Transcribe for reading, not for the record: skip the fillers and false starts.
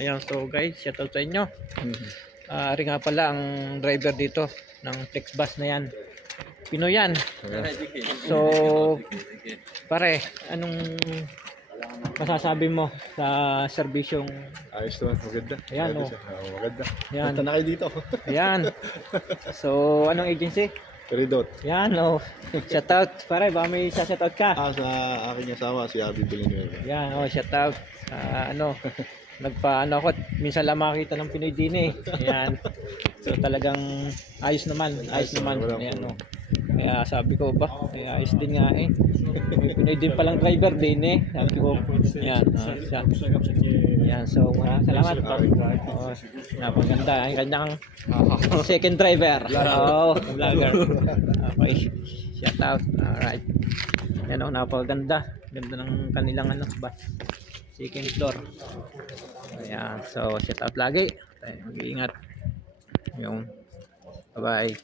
Ayan, so guys, shoutout sa inyo. Ari nga pala ang driver dito ng Flexbus na yan. Pinoy yan. So, pare, anong masasabi mo sa serbisyong Ayos naman, maganda. Ayan, Maganda oh. siya. Maganda. Ayan. Punta na kayo dito. Ayan. So, anong agency? Peridot. Yan, oh. Shoutout. Pare, baka may shoutout ka. Sa aking asawa, si Abby Villanueva. Yan, oh, shoutout. Nagpaano ako, minsan lang makita ng Pinoy din eh. Ayan. So talagang ayos naman. Ayan, oh. Kaya sabi ko ba, ayos din nga eh. May Pinoy din palang driver din eh. Sabi ko, ayan. Ayan, so salamat. Oh, napaganda. Ang kanyang second driver. Oh, vlogger. Okay, shoutout. Alright. Yan oh, napaganda. Ganda ng kanilang bus. Second floor. Ayan, so shout out lagi. Mag-iingat. Yung bye-bye.